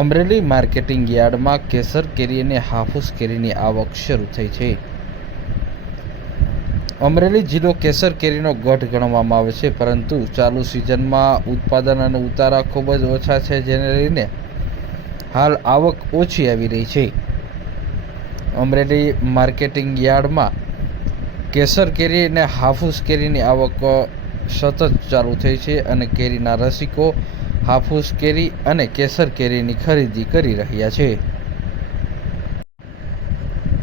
Amreli marketing યાર્ડમાં કેસર કેરી અને હાફૂસ કેરીની આવક શરૂ થઈ છે. અમરેલી જિલ્લો કેસર કેરીનો ગઢ ગણવામાં આવે છે, પરંતુ ચાલુ સિઝનમાં ઉત્પાદન અને ઉતારા ખૂબ જ ઓછા છે, જેને લઈને હાલ આવક ઓછી આવી રહી છે. અમરેલી માર્કેટિંગ યાર્ડમાં કેસર કેરી અને હાફૂસ કેરીની આવક સતત ચાલુ થઈ છે અને કેરીના રસિકો હાફૂસ કેરી અને કેસર કેરીની ખરીદી કરી રહ્યા છે.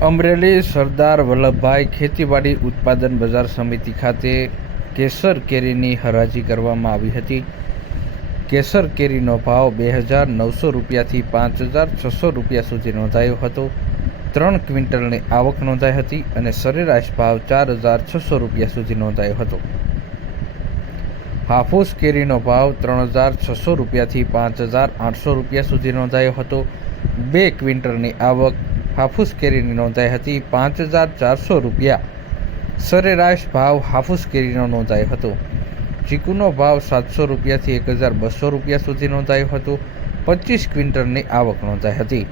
અમરેલી સરદાર વલ્લભભાઈ ખેતીવાડી ઉત્પાદન બજાર સમિતિ ખાતે કેસર કેરીની હરાજી કરવામાં આવી હતી. કેસર કેરીનો ભાવ 2,900 રૂપિયાથી 5,600 રૂપિયા સુધી નોંધાયો હતો. 3 ક્વિન્ટલની આવક નોંધાઈ હતી અને સરેરાશ ભાવ 4,600 રૂપિયા સુધી નોંધાયો હતો. હાફૂસ કેરીનો ભાવ 3,600 રૂપિયાથી 5,800 રૂપિયા સુધી નોંધાયો હતો. 2 ક્વિન્ટલની આવક હાફૂસ કેરીની નોંધાઈ હતી. 5,400 રૂપિયા સરેરાશ ભાવ હાફૂસ કેરીનો નોંધાયો હતો. ચીકુનો ભાવ 700 રૂપિયાથી 1,200 રૂપિયા સુધી નોંધાયો હતો. 25 ક્વિન્ટલની આવક નોંધાઈ હતી.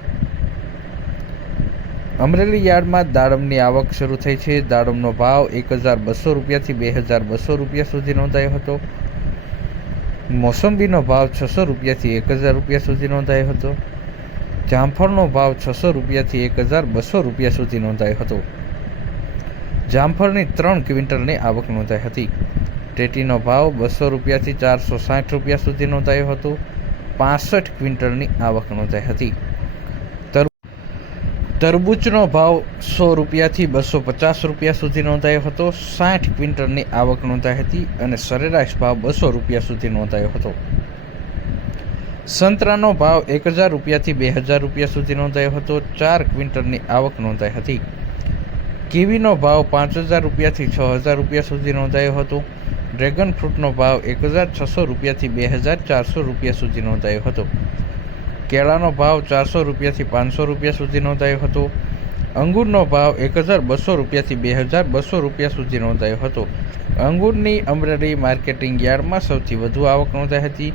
અમરેલી યાર્ડમાં દાડમની આવક શરૂ થઈ છે. દાડમનો ભાવ 1,200 રૂપિયાથી 2,200 રૂપિયા સુધી નોંધાયો હતો. મોસંબીનો ભાવ 600 રૂપિયાથી 1,000 રૂપિયા સુધી નોંધાયો હતો. જામફળનો ભાવ 600 રૂપિયાથી 1,200 રૂપિયા સુધી નોંધાયો હતો. જામફળની 3 ક્વિન્ટલની આવક નોંધાઈ હતી. ટેટીનો ભાવ 200 રૂપિયાથી 460 રૂપિયા સુધી નોંધાયો હતો. 65 ક્વિન્ટલની આવક નોંધાઈ હતી. તરબૂચનો ભાવ 100 રૂપિયાથી 250 રૂપિયા સુધી નોંધાયો હતો. 60 ક્વિન્ટલની આવક નોંધાઈ હતી અને સરેરાશ ભાવ 200 રૂપિયા સુધી નોંધાયો હતો. સંતરાનો ભાવ 1,000 રૂપિયાથી 2,000 રૂપિયા સુધી નોંધાયો હતો. 4 ક્વિન્ટલની આવક નોંધાઈ હતી. કીવીનો ભાવ 5,000 રૂપિયાથી 6,000 રૂપિયા સુધી નોંધાયો હતો. ડ્રેગન ફ્રૂટનો ભાવ 1,600 રૂપિયાથી 2,400 રૂપિયા સુધી નોંધાયો હતો. કેળાનો ભાવ 400 રૂપિયાથી 500 રૂપિયા સુધી નોંધાયો હતો. અંગૂરનો ભાવ 1,200 રૂપિયાથી 2,200 રૂપિયા સુધી નોંધાયો હતો. અંગૂરની અમરેલી માર્કેટિંગ યાર્ડમાં સૌથી વધુ આવક નોંધાઈ હતી.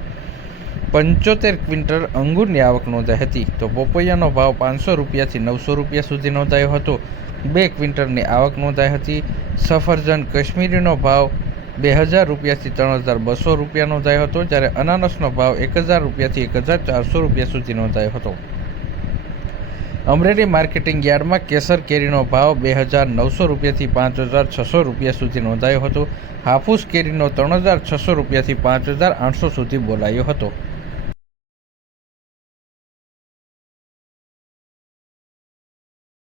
75 ક્વિન્ટલ અંગૂરની આવક નોંધાઈ હતી. તો પપૈયાનો ભાવ 500 રૂપિયાથી 900 રૂપિયા સુધી નોંધાયો હતો. 2 ક્વિન્ટલની આવક નોંધાઈ હતી. સફરજન કાશ્મીરીનો ભાવ 2,000 રૂપિયાથી 3,200 રૂપિયા નોંધાયો હતો, જ્યારે અનાનસનો ભાવ 1,000 રૂપિયાથી 1,400 રૂપિયા સુધી નોંધાયો હતો. અમરેલી માર્કેટિંગ યાર્ડમાં કેસર કેરીનો ભાવ 2,900 રૂપિયાથી 5,600 રૂપિયા સુધી નોંધાયો હતો. હાફૂસ કેરીનો 3,600 રૂપિયાથી 5,800 સુધી બોલાયો હતો.